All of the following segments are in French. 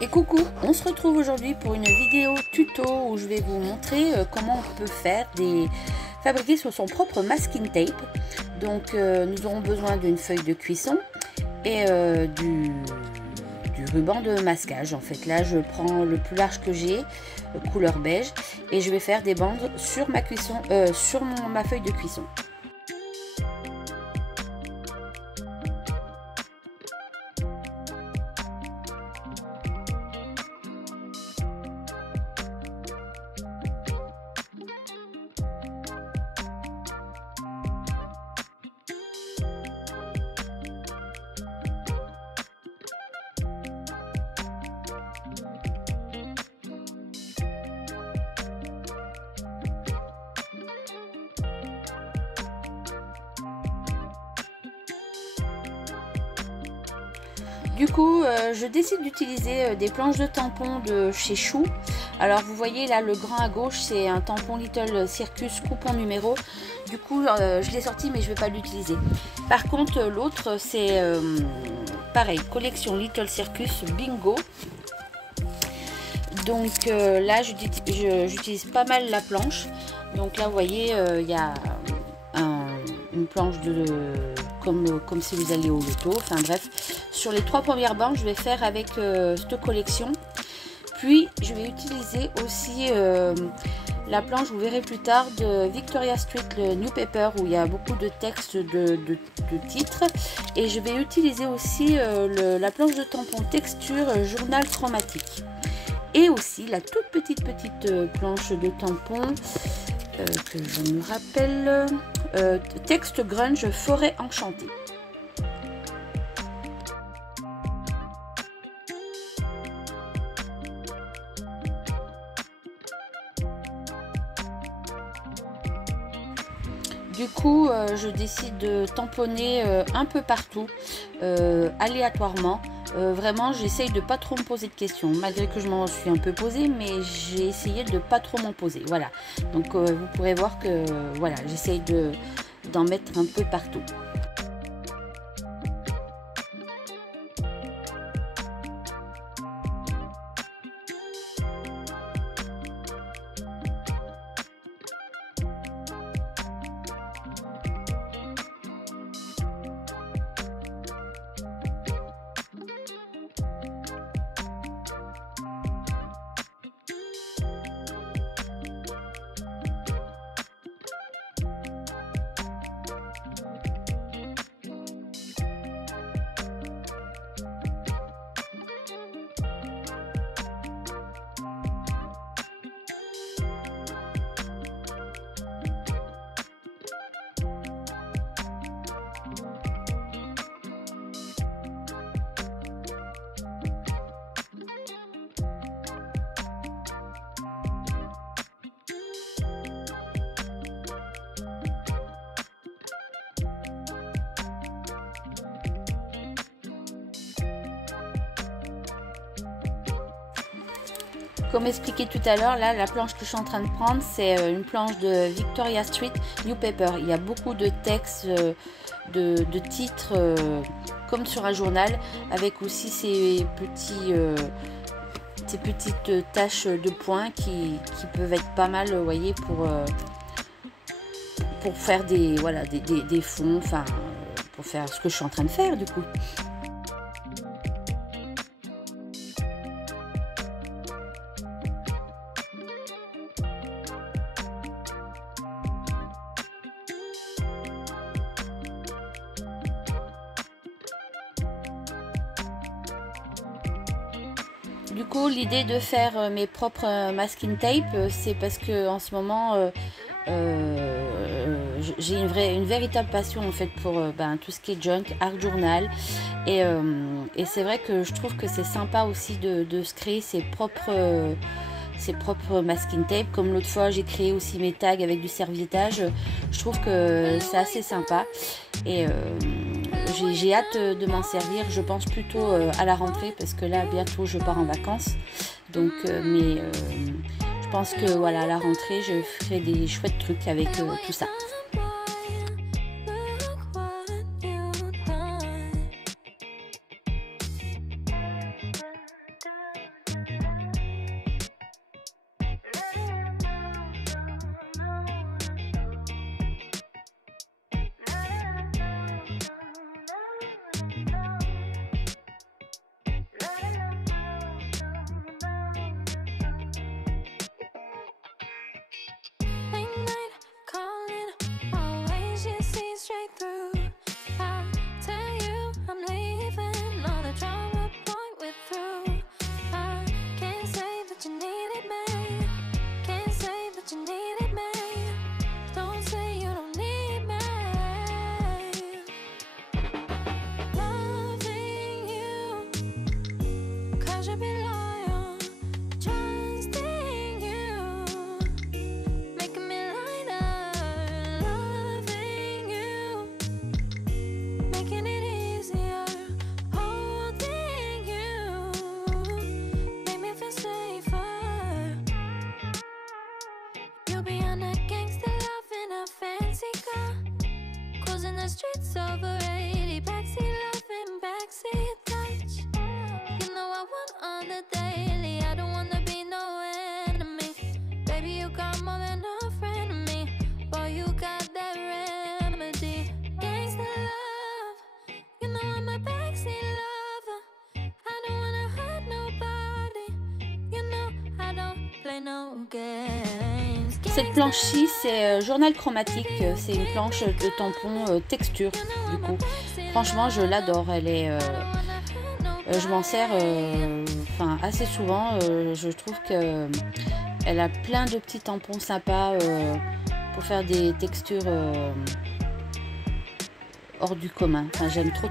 Et coucou, on se retrouve aujourd'hui pour une vidéo tuto où je vais vous montrer comment on peut fabriquer sur son propre masking tape. Donc nous aurons besoin d'une feuille de cuisson et du ruban de masquage. En fait là je prends le plus large que j'ai, couleur beige, et je vais faire des bandes sur ma cuisson, ma feuille de cuisson. Du coup, je décide d'utiliser des planches de tampons de chez Chou. Alors vous voyez là, le grand à gauche, c'est un tampon Little Circus coupon numéro. Du coup, je l'ai sorti mais je ne vais pas l'utiliser. Par contre, l'autre, c'est pareil, collection Little Circus Bingo. Donc là, j'utilise pas mal la planche. Donc là, vous voyez, il y a une planche comme si vous alliez au loto. Enfin bref, sur les 3 premières bandes, je vais faire avec cette collection. Puis, je vais utiliser aussi la planche, vous verrez plus tard, de Victoria Street, le New Paper, où il y a beaucoup de textes de titres. Et je vais utiliser aussi la planche de tampon texture journal traumatique. Et aussi la toute petite planche de tampon que je me rappelle, texte grunge forêt enchantée. Du coup, je décide de tamponner un peu partout, aléatoirement. Vraiment, j'essaye de pas trop me poser de questions, malgré que je m'en suis un peu posée, mais j'ai essayé de pas trop m'en poser. Voilà. Donc, vous pourrez voir que voilà, j'essaye d'en mettre un peu partout. Comme expliqué tout à l'heure, là, la planche que je suis en train de prendre, c'est une planche de Victoria Street New Paper. Il y a beaucoup de textes, de titres, comme sur un journal, avec aussi ces petites taches de points qui peuvent être pas mal, vous voyez, pour faire des fonds, enfin, pour faire ce que je suis en train de faire, du coup. Du coup, l'idée de faire mes propres masking tape, c'est parce que en ce moment, j'ai une véritable passion en fait pour tout ce qui est junk, art journal, et c'est vrai que je trouve que c'est sympa aussi de se créer ses propres masking tape. Comme l'autre fois, j'ai créé aussi mes tags avec du serviettage. Je trouve que c'est assez sympa et j'ai hâte de m'en servir. Je pense plutôt à la rentrée parce que là bientôt je pars en vacances. Donc je pense que voilà, à la rentrée je ferai des chouettes trucs avec tout ça. Streets over 80, backseat loving, backseat touch. You know I want on the daily. I don't wanna be no enemy. Baby, you got more than a friend of me. Boy, you got that remedy. Gangsta love. You know I'm a backseat lover. I don't wanna hurt nobody. You know I don't play no games. Cette planche-ci, c'est Journal Chromatique. C'est une planche de tampon texture, du coup. Franchement, je l'adore. Elle est, je m'en sers assez souvent. Je trouve qu'elle a plein de petits tampons sympas pour faire des textures hors du commun. Enfin, j'aime trop.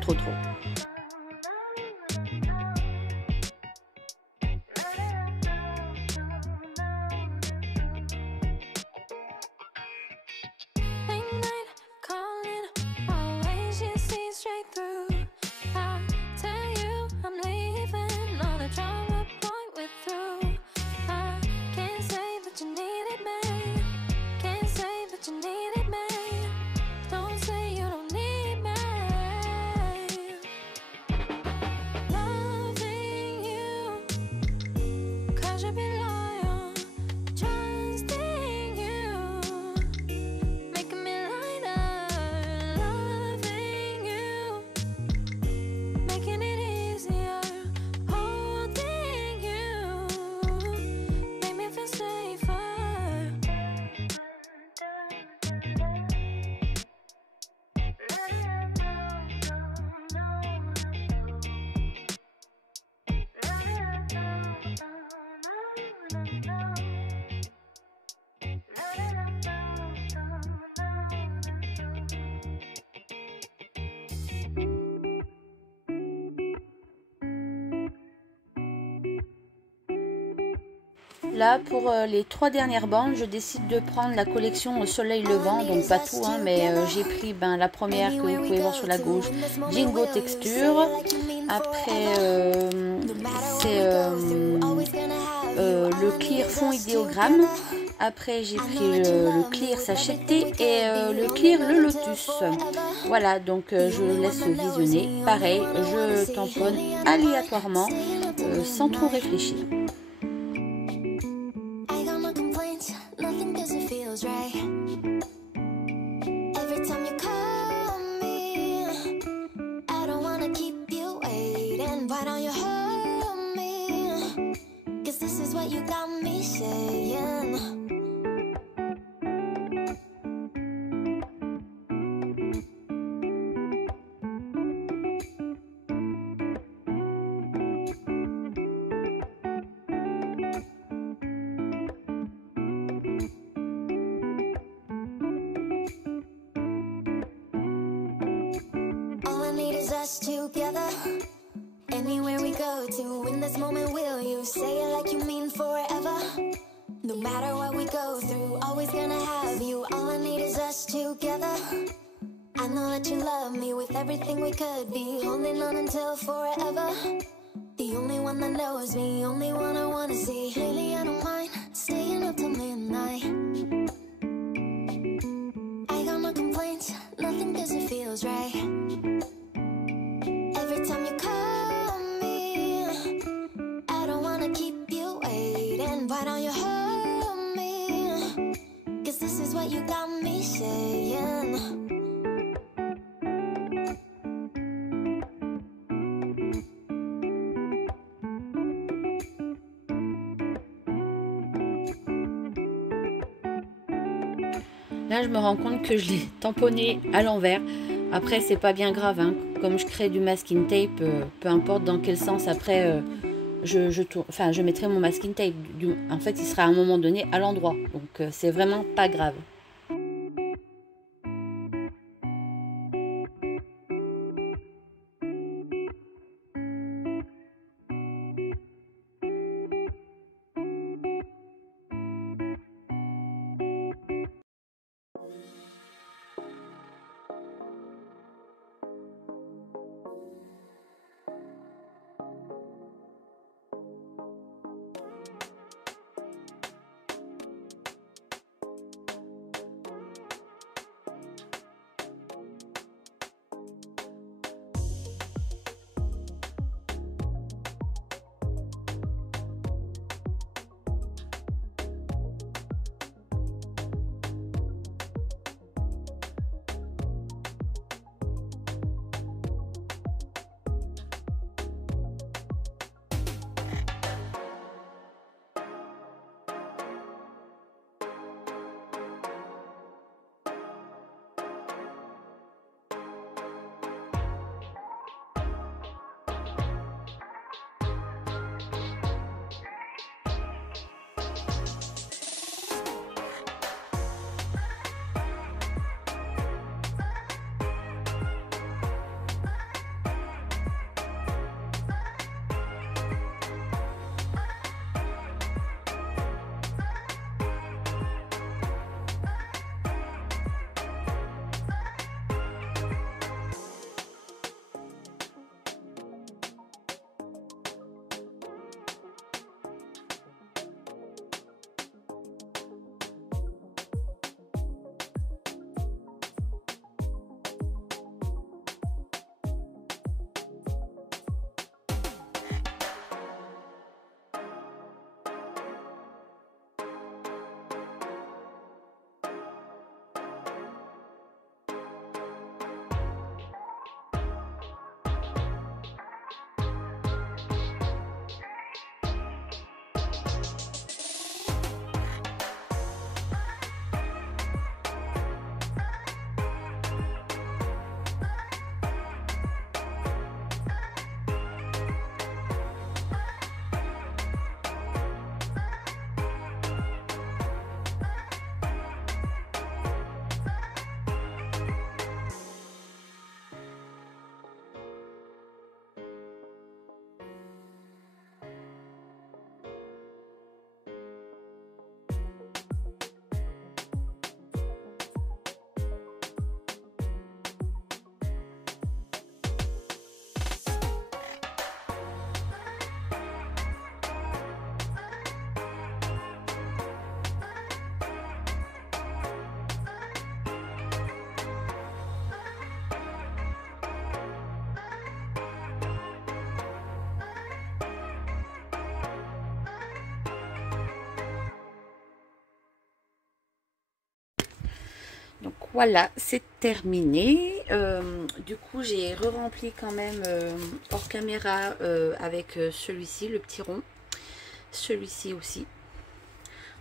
Là, pour les 3 dernières bandes, je décide de prendre la collection au soleil levant, donc pas tout, hein, mais j'ai pris la première que vous pouvez voir sur la gauche, Jingo Texture. Après, c'est le clear fond idéogramme. Après, j'ai pris le clear sachetté et le clear le lotus. Voilà, donc je laisse visionner. Pareil, je tamponne aléatoirement sans trop réfléchir. Us together, anywhere we go to, in this moment will you say it like you mean forever? No matter what we go through, always gonna have you. All I need is us together. I know that you love me with everything we could be, holding on until forever. The only one that knows me, only one I wanna see. Really, I don't mind staying up till midnight. I got no complaints, nothing cause it feels right. Every time you call me, I don't wanna keep you waiting. Why don't you hold me? Cause this is what you got me saying. Là, je me rends compte que je l'ai tamponné à l'envers. Après, c'est pas bien grave, hein. Comme je crée du masking tape, peu importe dans quel sens, après, je mettrai mon masking tape. En fait, il sera à un moment donné à l'endroit. Donc, c'est vraiment pas grave. Voilà, c'est terminé. Du coup, j'ai re-rempli quand même hors caméra avec celui-ci, le petit rond. Celui-ci aussi.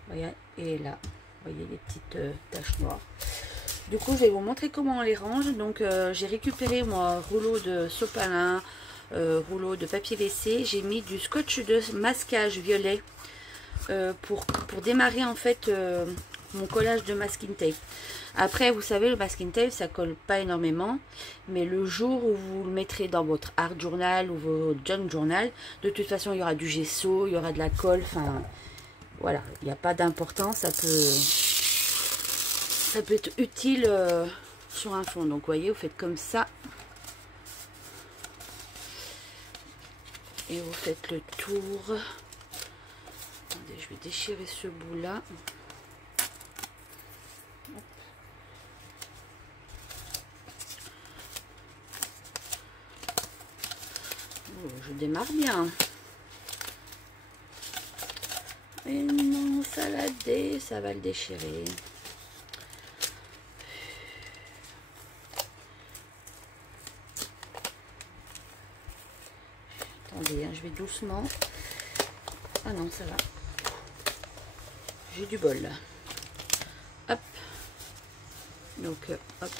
Voyez, et là, vous voyez les petites taches noires. Du coup, je vais vous montrer comment on les range. Donc, j'ai récupéré mon rouleau de sopalin, rouleau de papier WC. J'ai mis du scotch de masquage violet pour démarrer en fait mon collage de masking tape. Après, vous savez, le masking tape, ça colle pas énormément, mais le jour où vous le mettrez dans votre art journal ou votre junk journal, de toute façon, il y aura du gesso, il y aura de la colle, enfin, voilà, il n'y a pas d'importance, ça peut être utile sur un fond. Donc, vous voyez, vous faites comme ça, et vous faites le tour. Attendez, je vais déchirer ce bout-là. Je démarre bien. Et non, ça va le déchirer. Attendez, hein, je vais doucement. Ah non, ça va. J'ai du bol là. Hop. Donc, hop.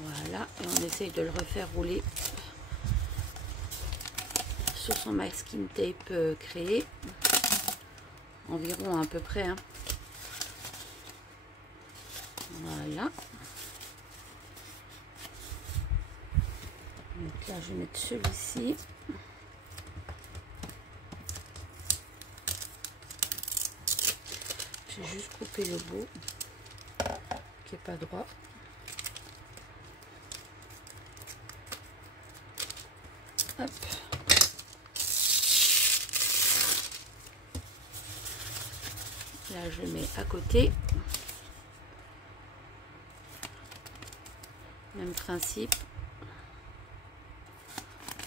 Voilà, et on essaye de le refaire rouler sur son masking tape créé. Environ à peu près. Hein. Voilà. Donc là, je vais mettre celui-ci. J'ai juste coupé le bout qui n'est pas droit. Hop. Là, je mets à côté. Même principe.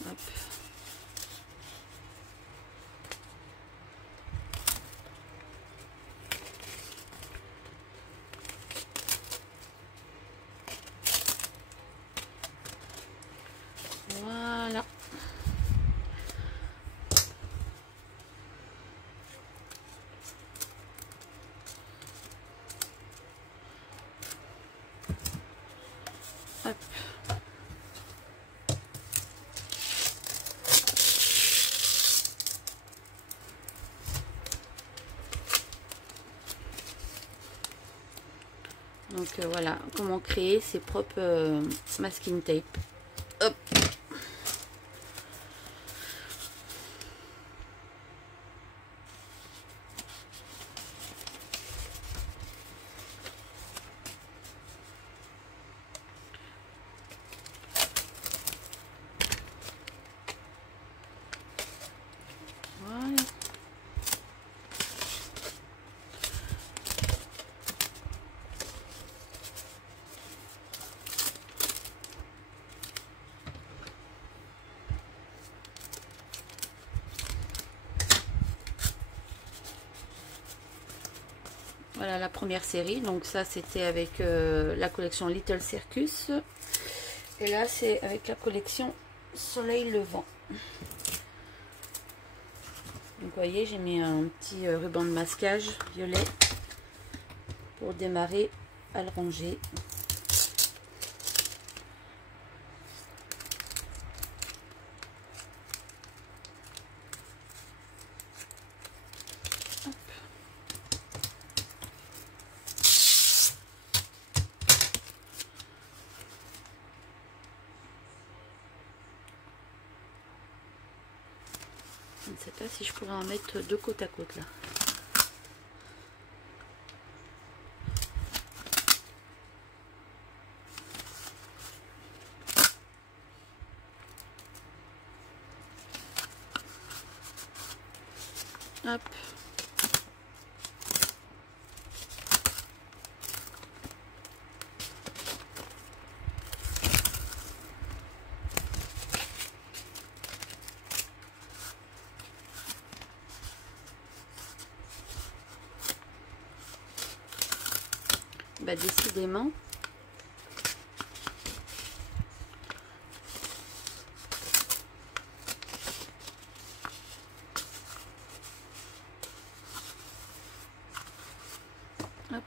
Hop. Voilà. Hop. Donc voilà comment créer ses propres masking tape. Hop. Voilà. Voilà la première série. Donc ça c'était avec la collection Little Circus. Et là c'est avec la collection Soleil Levant. Donc vous voyez, j'ai mis un petit ruban de masquage violet pour démarrer à le ranger. Je ne sais pas si je pourrais en mettre deux côte à côte là. Hop. bah décidément. Hop.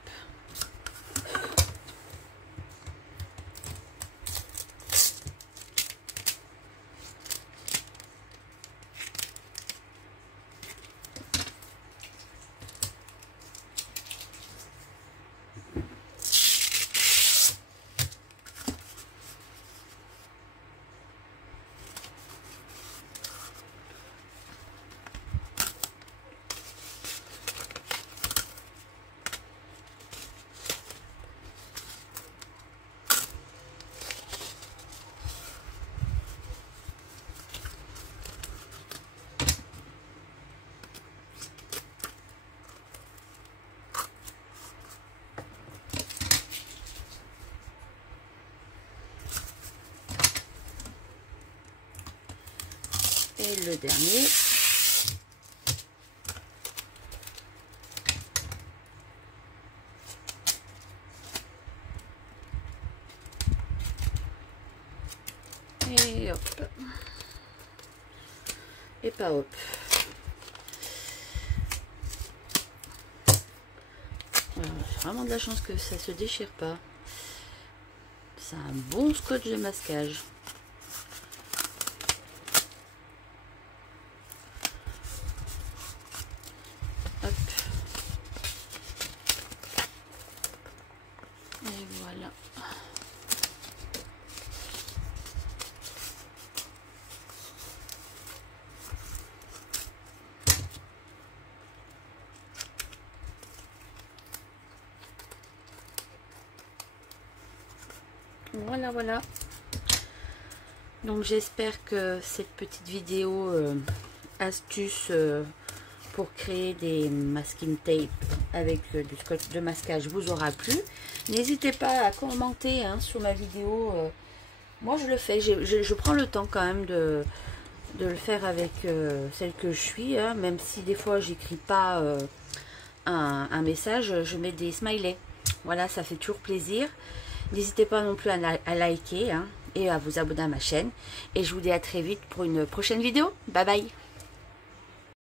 Et le dernier. Et hop. Et pas hop. J'ai vraiment de la chance que ça se déchire pas. C'est un bon scotch de masquage. Hop. Et voilà. Voilà, voilà. Donc j'espère que cette petite vidéo astuce pour créer des masking tape avec du scotch de masquage vous aura plu. N'hésitez pas à commenter sous ma vidéo. Moi je le fais, je prends le temps quand même de le faire avec celle que je suis, même si des fois j'écris pas un message, je mets des smileys. Voilà, ça fait toujours plaisir. N'hésitez pas non plus à liker et à vous abonner à ma chaîne. Et je vous dis à très vite pour une prochaine vidéo. Bye bye.